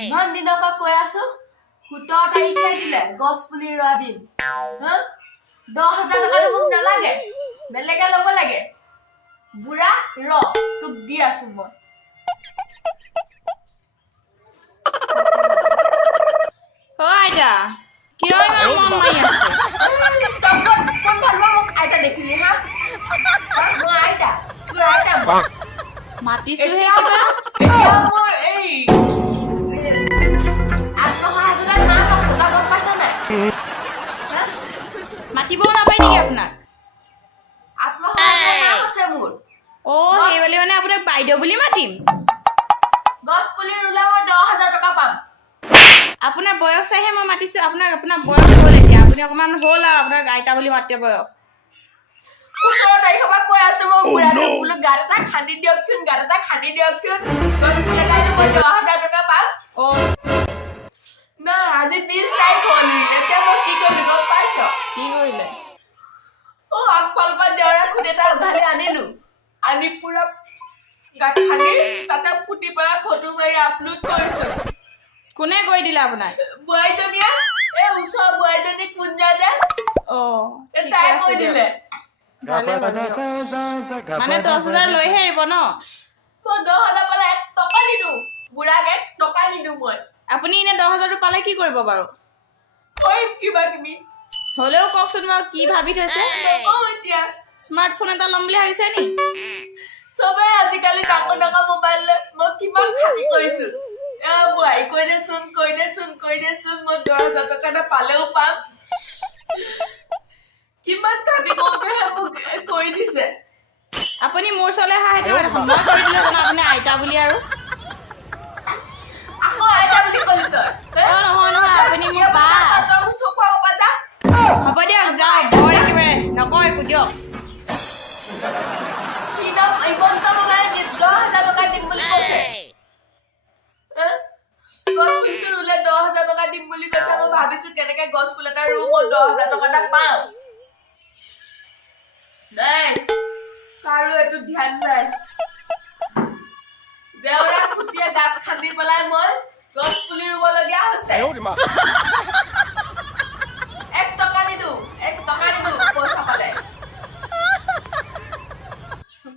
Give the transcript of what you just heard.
ইমান দিনৰ পৰা কৈ আছো 17 তাৰিখে দিলে গছ পুলি ৰোৱা দিন 10,000 টকাটো মোক নালাগে বেলেগে ল'ব লাগে বুঢ়া ৰ তোক দি আছো মই আইতা কিয় ইমান মন মাৰি আছে কোন ভাল মোক আইতা দেখিলি হা মই আইতা তোৰ আইতা মাতিছোহে কিবা এতিয়া মোৰ এই আত্মসহায়কতাৰ নাম আছে তই গম পাইছ নাই মাতিবও নাপায় নেকি আপোনাক আত্মসহায়কতাৰ নাম আছে মোৰ সেইবুলি মানে আপোনাক বাইদেউ বুলি মাতিম গছ পুলি ৰুলে মই 10,000 টকা পাম আপোনাৰ বয়স চাইহে মই মাতিছো আপোনাৰ বয়স হ'ল এতিয়া আপুনি অকমান হ'ল আৰু আপোনাৰ আইতা বুলি মাতিব বয়স 17 তাৰিখৰ পৰা কৈ আছো মই বুঢ়াটো বোলো গাত এটা খান্দি দিয়কচোন গছ পুলি লগাই মই 10,000 টকা পাম নাই আজি 20 তাৰিখ হ'ল এতিয়া মই কি কৰিলো গম পাইছ কি কৰিলে আগফালৰ পৰা দেউৰা খুদ এটা উঘালি আনিলো আনি পুৰা গাত খান্দি তাতে পুতি পেলাই ফটো মাৰি আপলোড কৰিছো কোনে কৈ দিলে আপোনাক বুঢ়াইজনীয়ে এই ওচৰ বুঢ়াইজনী কুঞ্জা যে তাই কৈ দিলে মানে 10,000 লৈহে এৰিব ন মই 10,000 পালে 1 টকা নিদো বুঢ়াক 1 টকা নিদো মই আপুনি এনে 10,000 পালে কি কৰিব বাৰু কৰিম কিবা কিবি হ'লেও কওকচোন বাৰু কি ভাবি থৈছে এতিয়া স্মাৰ্টফোন এটা ল'ম বুলি ভাবিছে নি চবে আজিকালি ডাঙৰ মোবাইল মই কিমান খাতি কৰিছো বুঢ়াই কৈ দেচোন মই 10,000 টকা এটা পালেও পাম কিমান খাতি কৰোঁতেহে মোক কৈ দিছে আপুনি মোৰ ওচৰলৈ আহা সেইটো মই কৈ দিলো আপুনি আইতা বুলি আৰু আকৌ আইতা বুলি ক'লি তই নহয় আপুনি মোৰ বা মোক চকুৰ আগৰ পৰা যা হ'ব দিয়ক যাওঁ বৰ একেবাৰে নকওঁ একো দিয়ক ইমান টকা 10,000 টকা দিম বুলি কৈছে গছ পুলিটো ৰুলে 10,000 টকা দিম বুলি কৈছে মই ভাবিছো কেনেকে গছ পুলি এটা ৰুম মই 10,000 টকা এটা পাম নাই কাৰো এইটো ধ্যান নাই দেউৰা খুটিয়ে গাত খান্দি পেলাই মই গছ পুলি ৰুবলগীয়া হৈছে